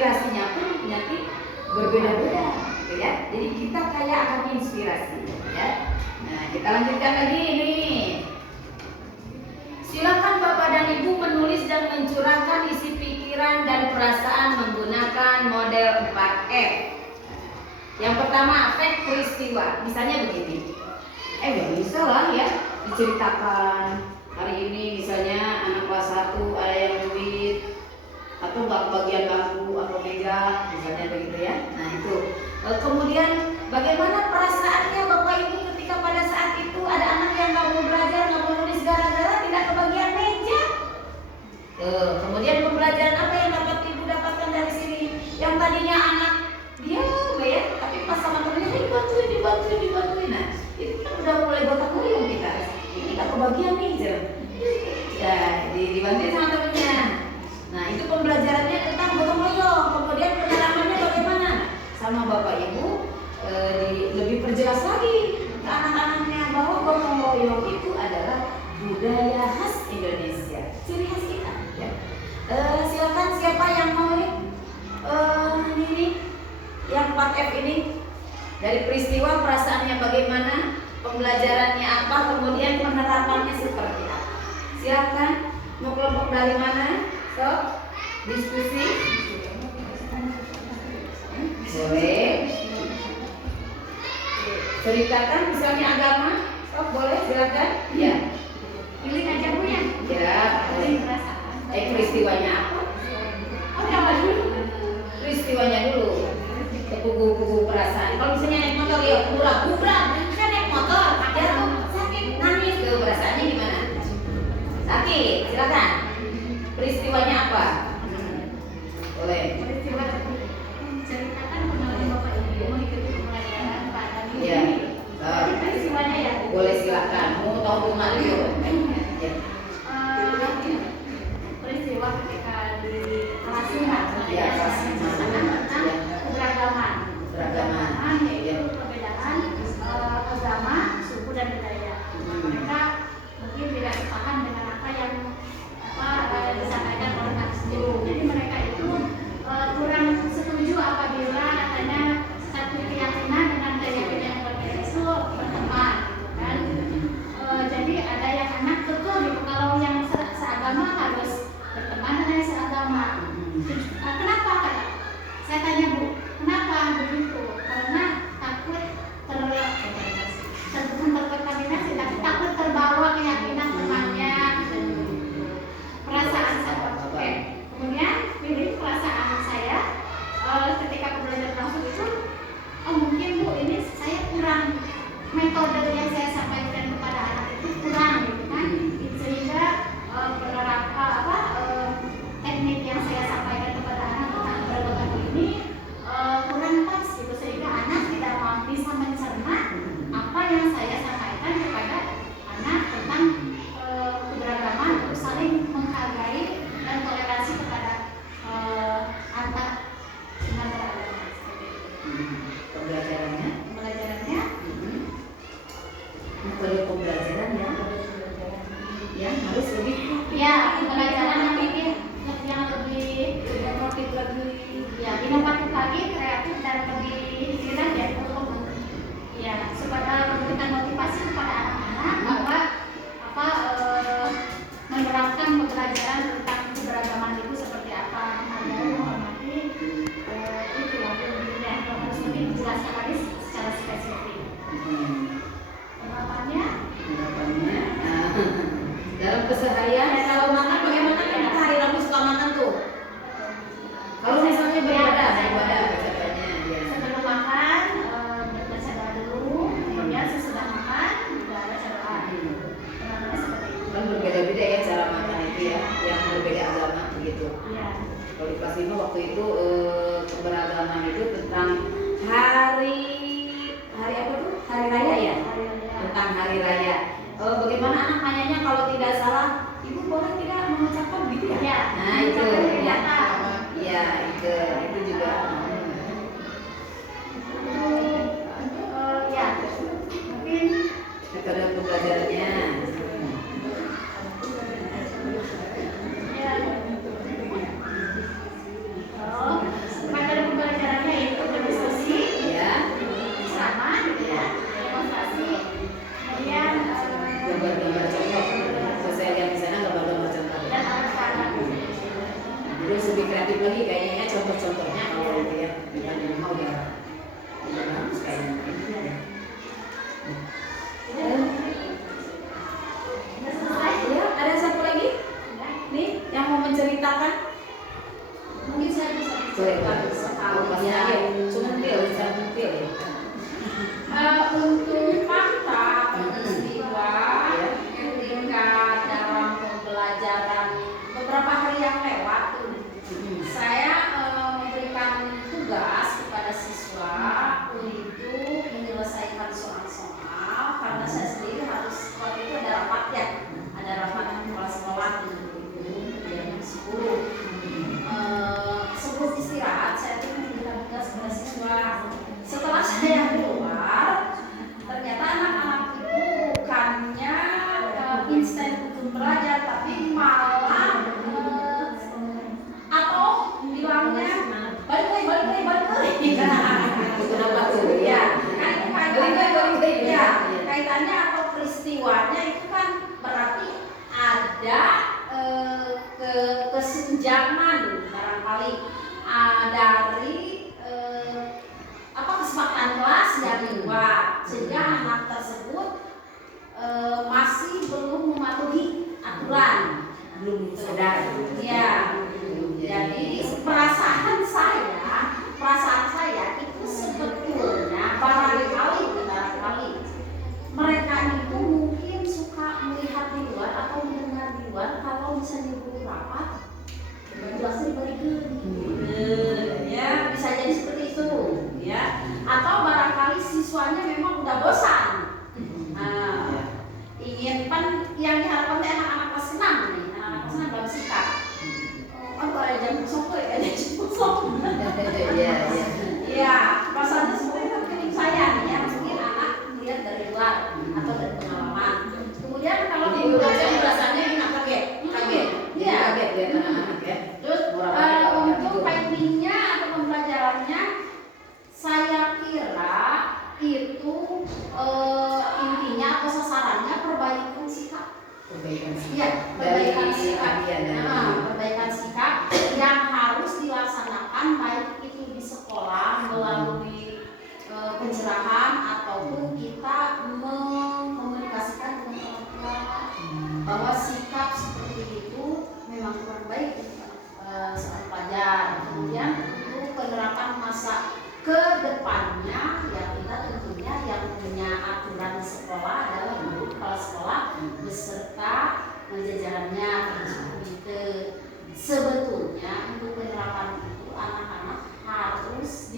inspirasinya pun nanti berbeda-beda, gitu ya. Jadi kita kaya akan inspirasi, ya. Nah, kita lanjutkan lagi ini. Silakan Bapak dan Ibu menulis dan mencurahkan isi pikiran dan perasaan menggunakan model 4F. Yang pertama, afek peristiwa. Misalnya begini. Nggak bisa lah ya diceritakan hari ini misalnya anak kelas 1 ada yang duit atau nggak kebagian bangku atau meja, misalnya begitu ya. Nah itu. Kemudian bagaimana perasaannya Bapak Ibu ketika pada saat itu ada anak yang nggak mau belajar, nggak mau nulis gara-gara tidak kebagian meja. Kemudian pembelajaran apa yang dapat Ibu dapatkan dari sini? Yang tadinya anak diam ya, tapi pas sama temennya dibantuin. Nah itu kan udah mulai gotong royong kita. Ini nggak kebagian meja. Ya dibantuin sama temennya. Nah itu pembelajarannya tentang gotong royong. Kemudian pendalamannya bagaimana? Sama Bapak Ibu lebih perjelas lagi ke anak-anaknya bahwa gotong royong itu adalah budaya khas Indonesia, ciri khas kita. Ya. Silakan siapa yang mau nih ini yang 4F ini, dari peristiwa perasaannya bagaimana, pembelajarannya apa, kemudian penerapannya seperti apa. Silakan, mau kelompok dari mana? So, diskusi. Boleh. Ceritakan misalnya agama. Oh, boleh, silakan. Ya. Pilih aja Bu ya. Ya. Peristiwanya apa? Oh, yang dulu. Peristiwanya dulu. Kubu-kubu perasaan. Kalau misalnya naik motor ya gubrak. Saya naik motor, jatuh, sakit, nangis. Perasaannya gimana? Sakit. Silakan. Peristiwanya apa? Boleh. Peristiwa ceritakan pengalaman Bapak Ibu mengikuti pembelajaran Pak tadi. Ya. Peristiwanya ya. Boleh silakan. Mau tahu rumah dulu. Ya. Peristiwa ketika di kelas 5 Ya, kelas 5. tentang keberagaman. Beragaman. Yaitu perbedaan agama, suku dan budaya. Mereka mungkin tidak sepaham dengan apa yang disampaikan oleh Pak Guru. Jadi mereka itu kurang setuju apabila adanya satu keyakinan dengan keyakinan yang berbeda itu berteman, gitu kan. Jadi ada yang anak kekeh gitu, kalau yang seagama harus berteman dengan yang seagama. Kenapa kak? Saya tanya Bu, kenapa begitu? Karena takut terkontaminasi, takut terbawa keyakinan temannya, perasaan saya. Kemudian pilih perasaan saya ketika pembelajaran langsung itu, mungkin Bu ini saya kurang, metode yang saya sampaikan kepada anak itu kurang gitu kan, sehingga teknik yang saya sampaikan kepada anak tentang keberagaman ini kurang pas gitu, sehingga anak tidak bisa mencerna apa yang saya sampaikan kepada anak tentang keberagaman, untuk saling menghargai dan toleransi kepada antar agama. Pembelajarannya metode pembelajarannya yang harus lebih pembelajaran yang lebih inovatif lagi, inovatif lagi, kreatif dan lebih supaya memberikan motivasi kepada anak-anak bahwa menerapkan pembelajaran tentang keberagaman itu seperti apa, menghargai, menghormati, itu harus lebih dijelaskan lagi secara spesifik. Penerapannya dalam keseharian. Kalau makan bagaimana? Kita hari Rabu suka makan tuh. Kalau misalnya beribadah caranya. Sebelum makan berbaca doa dulu, kemudian sesudah makan juga baca doa. Penerapannya seperti itu. Kan berbeda-beda ya cara makan itu ya, yang berbeda agama begitu. Iya. Kalau di kelas 5 waktu itu keberagaman itu tentang hari apa tuh? Hari raya ya? Tentang hari raya. Bagaimana anak nanyanya kalau tidak salah, Ibu boleh tidak mengucapkan gitu ya? Ya. Nah itu ya. Iya itu juga. Mungkin Metode pembelajarannya. lagi kayaknya ya contoh-contohnya kalau gitu ya. Memang udah bagus kayaknya. Ya, ada satu lagi nih yang mau menceritakan. Mungkin saya bisa Boleh. sekali Ya, ya. cuma ya. Untuk fakta atau peristiwa ketika dalam pembelajaran beberapa hari yang lewat, saya memberikan tugas kepada siswa untuk menyelesaikan soal-soal karena saya sendiri harus waktu itu ada rapat ya, ada rapat kepala sekolah jam 10. Sebelum istirahat saya tuh memberikan tugas kepada siswa. Setelah saya keluar, ternyata anak-anak itu bukannya instan untuk belajar, tapi malah atau bilangnya balik lagi. Kenapa tuh? Ya, kan kaitannya atau peristiwanya itu kan berarti ada kesenjangan barangkali dari kesepakatan kelas yang dibuat sehingga anak tersebut masih belum mematuhi aturan, Belum sadar. ya. Jadi perasaan saya itu sebetulnya barangkali mereka itu mungkin suka melihat di luar atau mendengar di luar kalau misalnya guru rapat jelasnya dibalikin. Ya, bisa jadi seperti itu, ya. Atau barangkali siswanya memang udah bosan. Ingin kan yang diharapkan anak-anak kelas 6 nih, anak-anak kelas 6 dalam sikap. Ada jam kosong tuh, ada jam kosong. Ya, rasanya seperti itu feeling saya nih, ya. Mungkin anak melihat dari luar atau dari pengalaman. Kemudian kalau di rasanya enak kaget. Iya. Kaget lihat anak-anak ya. Terus untuk tekniknya atau pembelajarannya, saya kira itu intinya atau sasarannya perbaikan sikap. Iya, perbaikan sikap. Perbaikan sikap yang harus dilaksanakan baik itu di sekolah melalui pencerahan ataupun kita mengkomunikasikan dengan orang tua bahwa sikap seperti itu memang kurang baik seorang pelajar. Kemudian untuk penerapan masa ke depannya ya kita tentunya yang punya aturan di sekolah adalah guru kepala sekolah beserta jajarannya gitu. Sebetulnya untuk penerapan itu anak-anak harus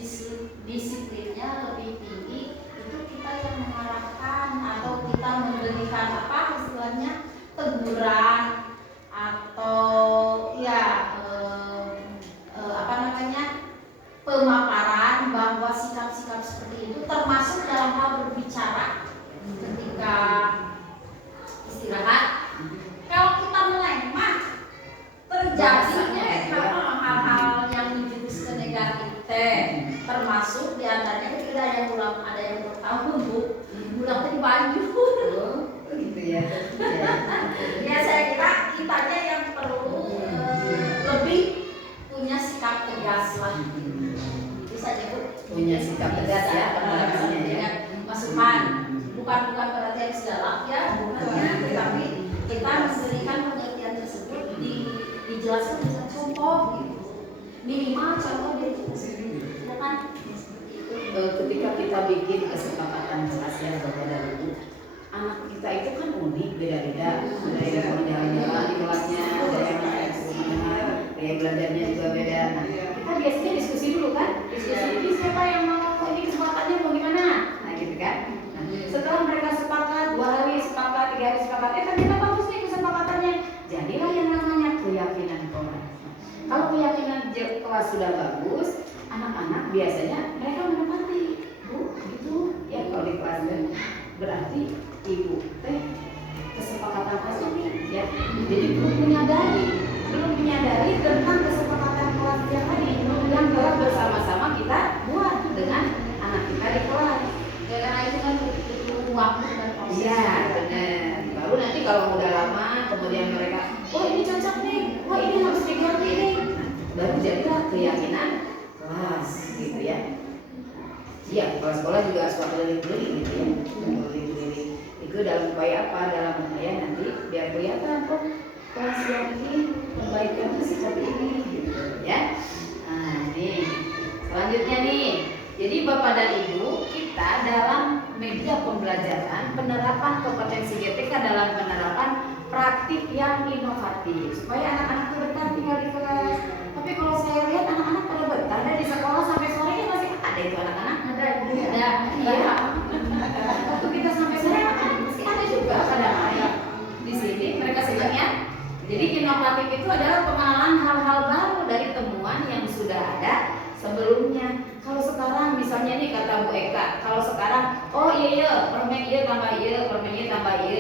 disiplinnya lebih tinggi. Itu kita yang mengarahkan atau kita memberikan istilahnya teguran atau ya pemaparan bahwa sikap-sikap seperti itu termasuk dalam hal berbicara ketika istirahat. Kalau kita melemah terjadi hal-hal yang menjurus ke negatif termasuk diantaranya ketika ada yang bertahun bulan tadi baju Gitu ya. ya saya kira kitanya yang perlu lebih punya sikap tegas lah. Bisa nyebut Punya sikap tegas ya penerapannya ya. Masukan bukan berarti harus galak ya, tetapi kita memberikan pengertian tersebut dijelaskan dengan contoh gitu. Minimal contoh dari ya kan. Ketika kita bikin kesepakatan kelas ya Bapak dan Ibu, anak kita itu kan unik, beda-beda. Ada yang mau jalan-jalan di kelasnya, ada yang mendengar, gaya belajarnya juga beda. Nah, kita biasanya diskusi dulu kan, ini siapa yang mau ini kesempatannya mau gimana? Nah gitu kan. Nah, setelah mereka sepakat 2 hari sepakat, 3 hari sepakat, ternyata bagus nih kesepakatannya. Jadilah yang namanya keyakinan kelas. Kalau keyakinan kelas sudah bagus, anak-anak biasanya mereka menepati, Bu, gitu ya kalau di kelas berarti Ibu kesepakatan kelas ini ya. Jadi belum menyadari tentang kesepakatan kelas yang tadi yang telah bersama-sama kita buat dengan anak kita di kelas. Karena itu kan butuh waktu dan proses. Iya, benar. Baru nanti kalau udah lama kemudian mereka, oh ini cocok nih, wah ini harus diganti nih. Baru jadilah keyakinan kelas gitu ya. Iya, kalau sekolah juga suka keliling-keliling gitu ya, keliling-keliling. Itu dalam upaya apa? Dalam upaya nanti biar kelihatan kok kelas yang ini kebaikan itu seperti ini gitu ya. Nah nih, selanjutnya nih. Jadi Bapak dan Ibu, kita dalam media pembelajaran penerapan kompetensi GTK dalam penerapan praktik yang inovatif supaya anak-anak itu betah tinggal di kelas. Tapi kalau saya lihat anak-anak pada betah dan di sekolah sampai sore kan masih ada itu anak-anak. Ada, iya. Waktu kita sampai sore masih ada juga kadang-kadang di sini mereka sedang ya. Jadi inovatif itu adalah pengenalan hal-hal baru dari temuan yang sudah ada sebelumnya. Kalau sekarang misalnya nih kata Bu Eka, kalau sekarang oh iya permen iya tambah iya, permen iya tambah iya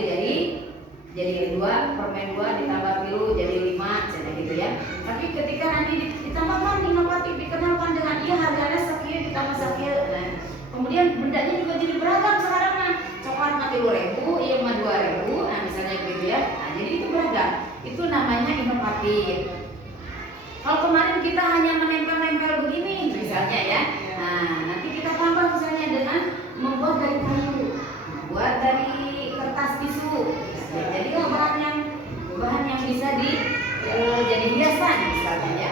jadi 2, permen 2 ditambah biru jadi 5 jadi gitu ya. Tapi ketika nanti ditambahkan inovatif dikenalkan dengan iya harganya sekian ditambah sekian. Nah, kemudian bendanya juga jadi beragam sekarang nah. Coklat mah 3.000, iya mah 2.000. Nah, misalnya gitu ya. Nah, jadi itu beragam. Itu namanya inovatif. Kalau kemarin kita hanya menempel-nempel begini misalnya ya. Nah, nanti kita tambah misalnya dengan membuat dari kayu, buat dari kertas tisu. Jadilah bahan yang bisa jadi hiasan misalnya ya.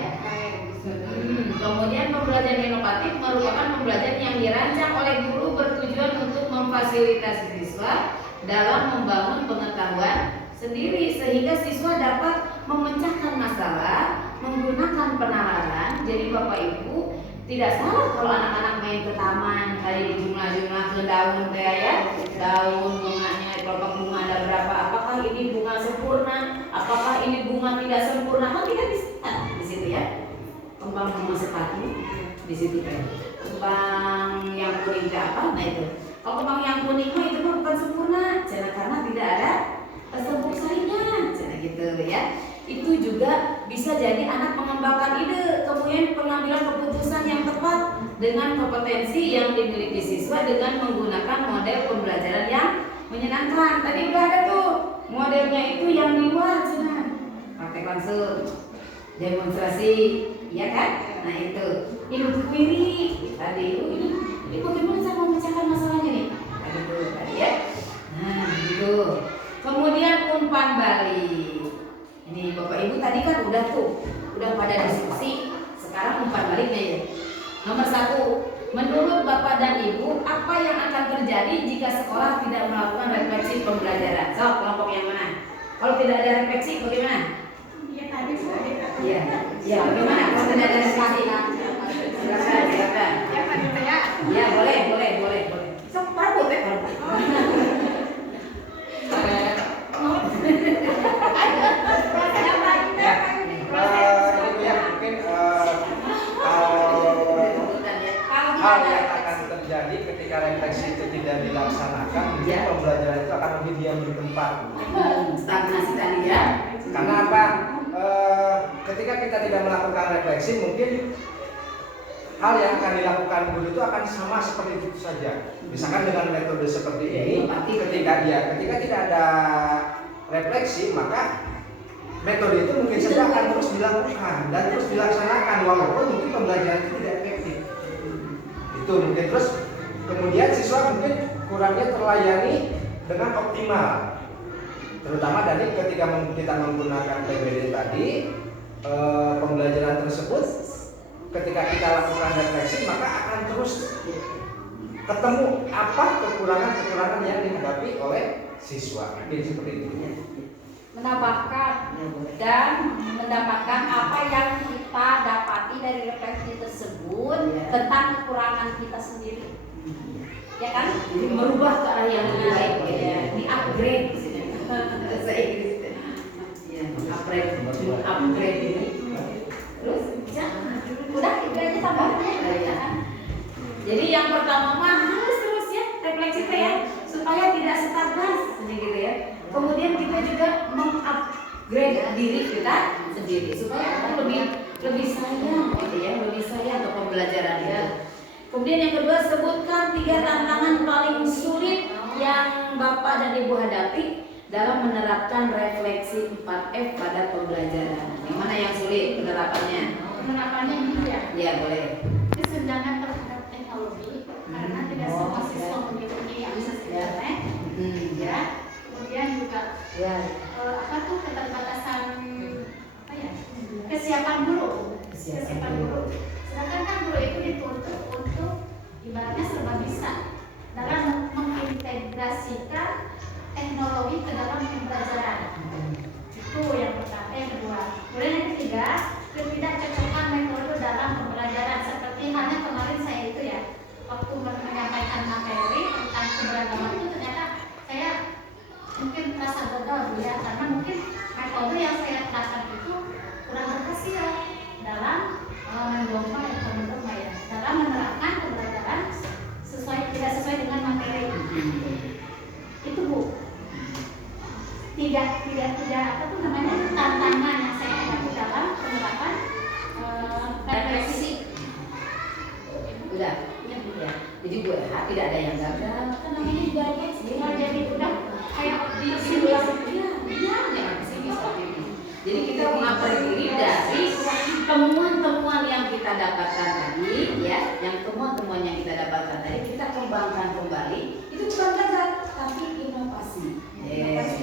Kemudian pembelajaran inovatif merupakan pembelajaran yang dirancang oleh guru bertujuan untuk memfasilitasi siswa dalam membangun pengetahuan sendiri sehingga siswa dapat memecahkan masalah menggunakan penalaran. Jadi Bapak Ibu tidak salah kalau anak-anak main ke taman tadi di jumlah-jumlah ke daun kayak ya, daun bunganya kelompok bunga ada berapa, apakah ini bunga sempurna, apakah ini bunga tidak sempurna, kan kita bisa di situ ya. Kembang bunga sepatu di situ kan. Kembang yang kuning apa? Nah itu. Kalau kembang yang kuning itu mah bukan sempurna, karena tidak ada sempur sarinya, gitu ya. Itu juga bisa jadi anak mengembangkan ide, kemudian pengambilan keputusan yang tepat dengan kompetensi yang dimiliki siswa dengan menggunakan model pembelajaran yang menyenangkan. Tadi udah ada tuh modelnya itu yang di luar cina, praktek langsung, demonstrasi, ya kan? Nah itu, ini query tadi ini bagaimana cara memecahkan masalahnya nih? Nah gitu tadi ya. Nah gitu. Kemudian umpan balik. Ini Bapak Ibu tadi kan udah pada diskusi. Sekarang umpan baliknya ya. Nomor 1, menurut Bapak dan Ibu apa yang akan terjadi jika sekolah tidak melakukan refleksi pembelajaran? So, kelompok yang mana? Kalau tidak ada refleksi bagaimana? Iya tadi sudah ada. Iya. Ya, bagaimana? Kalau tidak ada refleksi? Silakan. Ya Pak Dito ya. Ya, boleh. Sok parut ya kalau. Hal yang akan terjadi ketika refleksi itu tidak dilaksanakan, mungkin pembelajaran itu akan lebih diam di tempat. Stagnasi tadi ya. Karena apa? Ketika kita tidak melakukan refleksi, mungkin hal yang akan dilakukan guru itu akan sama seperti itu saja. Misalkan dengan metode seperti ini, ketika tidak ada refleksi, maka metode itu mungkin saja akan terus dilakukan dan terus dilaksanakan walaupun mungkin pembelajaran itu tidak efektif. Itu mungkin terus kemudian siswa mungkin kurangnya terlayani dengan optimal. Terutama dari ketika kita menggunakan PBD tadi, pembelajaran tersebut ketika kita lakukan refleksi maka akan terus ketemu apa kekurangan yang dihadapi oleh siswa. Jadi seperti itu. Menambahkan dan mendapatkan apa yang kita dapati dari refleksi tersebut tentang kekurangan kita sendiri, ya kan? Jadi merubah ke arah yang lebih baik ya, di-upgrade bahasa Inggris ya, upgrade ini. Terus bisa? Udah itu aja tambahnya ya. Jadi yang pertama mah harus terus ya refleksi ya supaya tidak stagnan gitu ya. Kemudian kita juga mengupgrade diri kita sendiri supaya kita lebih sayang gitu ya, lebih sayang ke pembelajaran itu. Kemudian yang kedua, sebutkan 3 tantangan paling sulit yang Bapak dan Ibu hadapi dalam menerapkan refleksi 4F pada pembelajaran. Yang mana yang sulit penerapannya? Penerapannya ini ya. Ya boleh. Kesenjangan terhadap teknologi karena tidak semua siswa memiliki akses internet, ya. Kemudian juga apa tuh keterbatasan apa ya, kesiapan guru. Sedangkan kan guru itu dituntut untuk ibaratnya serba bisa dalam mengintegrasikan teknologi ke dalam pembelajaran. Itu yang pertama. Yang kedua, kemudian yang ketiga, ketidakcocokan metode dalam pembelajaran. Seperti halnya kemarin saya itu ya, waktu menyampaikan materi tentang keberagaman itu ternyata saya mungkin merasa gagal ya, karena mungkin metode yang saya terapkan itu kurang berhasil dalam dalam menerapkan pembelajaran tidak sesuai dengan materi. Itu Bu. Tidak apa tuh namanya, tantangan yang saya hadapi dalam penerapan refleksi. Udah. Ya. Jadi Bu tidak ada yang gagal. Kan namanya juga refleksi. Jadi udah kayak Di simulasi jangan pesimis optimis. Jadi kita mengupgrade diri dari temuan-temuan yang kita dapatkan tadi, ya, yang temuan-temuan yang kita dapatkan tadi kita kembangkan kembali. Itu bukan gagal, tapi inovasi.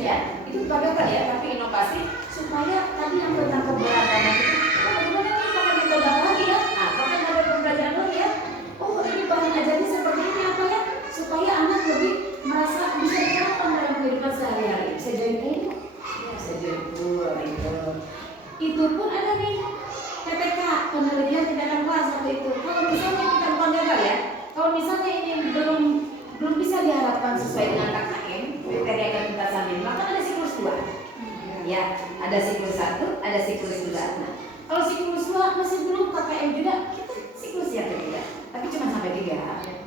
Ya, itu bukan gagal ya, tapi inovasi supaya tadi yang tentang keberagaman itu, bagaimana ini pakai metode lagi ya? Nah, pakai metode pembelajaran lagi ya. Oh, ini bahan ajarnya seperti ini apa ya? Supaya anak lebih merasa bisa diterapkan dalam kehidupan sehari-hari. Bisa jadi itu, bisa jadi itu. Itu pun ada nih PPK, penelitian tindakan kelas waktu itu. Kalau misalnya kita bukan gagal ya, kalau misalnya ini belum bisa diharapkan sesuai dengan KKM, kriteria yang kita sambil, maka ada siklus 2. Ya, ada siklus 1, ada siklus 2. Nah, kalau siklus 2 masih belum KKM juga, kita siklus yang ketiga. Tapi cuma sampai 3.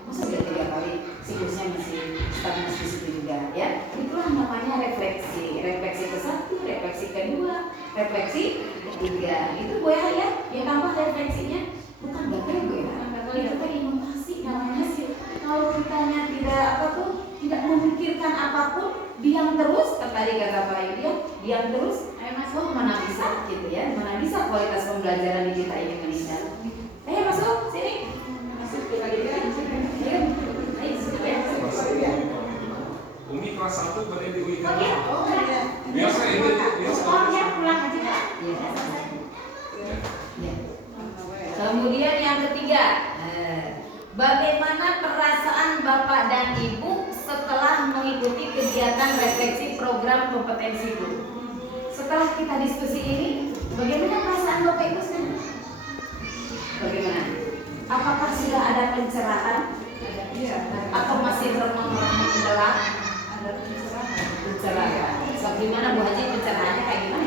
Masa udah 3 kali siklusnya masih stagnasi di situ juga, ya. Itulah namanya refleksi. Refleksi ke-1, refleksi ke-2, refleksi ke-3. Itu Bu ya, yang tambah refleksinya bukan gagal Bu ya. Itu kan inovasi namanya sih. Kalau kitanya tidak memikirkan apapun, diam terus, tadi kata Pak Yudian, diam terus, masuk mana bisa gitu ya, mana bisa kualitas pembelajaran di kita ini meningkat. Masuk sini. Masuk lagi kan? Umi kelas 1 berarti di UI kan? Oh iya. Biasa ini biasa. Oh ya, pulang aja Kak. Ya. Kemudian yang ketiga, bagaimana perasaan Bapak dan Ibu setelah mengikuti kegiatan refleksi program kompetensi guru? Setelah kita diskusi ini, bagaimana perasaan Bapak Ibu sekarang? Bagaimana? Apakah sudah ada pencerahan? Atau masih remang-remang gelap? Pencerahan. So, gimana Bu Haji pencerahannya kayak gimana